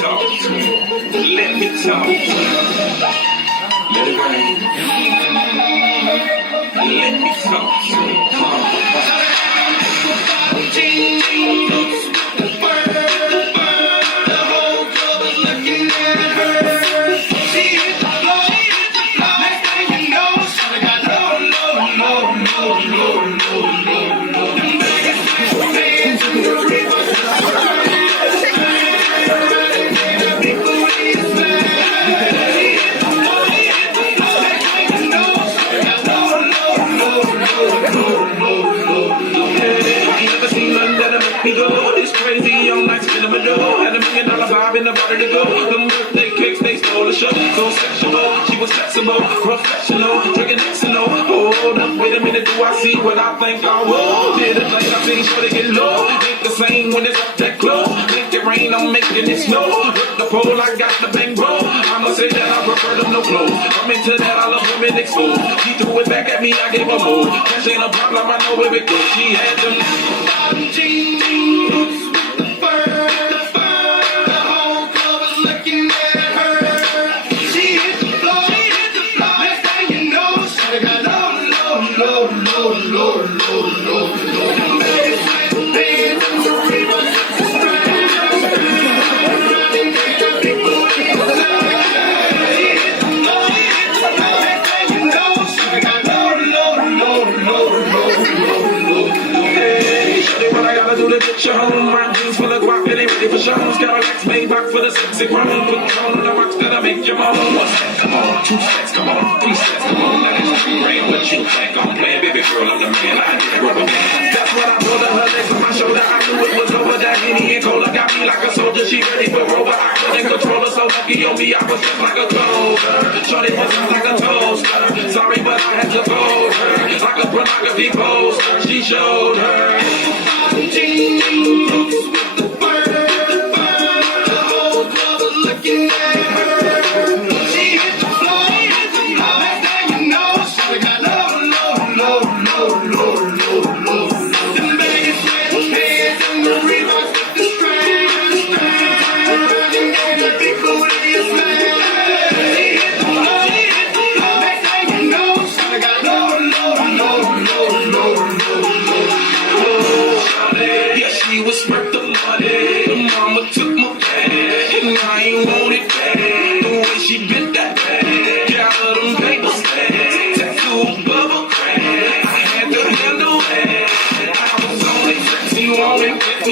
talk. Let me talk. Let it rain. Let me talk. Me go, this crazy young night spin my door. Had $1 million vibe in the body to go. Them birthday cakes, they stole the show. So sexual, she was flexible, professional, drinking Xanol. Hold up, wait a minute, do I see what I think I will? Did it like I seen sure to get low. Ain't the same when it's up that close. Make it rain, I'm making it snow. Look the pole, I got the bang bro. I'ma say that I prefer them no clothes. I'm into that, I love women exposed. She threw it back at me, I gave her more. Cash ain't a problem, I know where it goes. She had them jeans. Your home, my jeans full of guap, and they ready for shows. Cadillacs made back for the sexy grown. Put on the box that'll make your moan. One step, come on, 2 steps, come on, 3 steps, come on. Now that's 3 rain, what you think I'm playing, baby girl, I'm the man. I get a rubber band. That's what I told her, her legs on my shoulder. I knew it was over. That Henny and Cola got me like a soldier. She ready for Rover. I couldn't control her, so lucky on me, I was just like a clover. Shorty was just like a toaster. Sorry, but I had to fold her like a pornography poster. She showed her.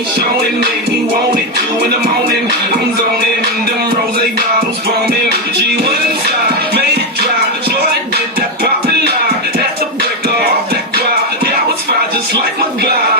Showing, make me want it, 2 in the morning. I'm zoning, them rose bottles foaming. She wouldn't stop, made it dry. Jordan did that poppin' lie. Had to break her off that car. Yeah, I was fine just like my guy.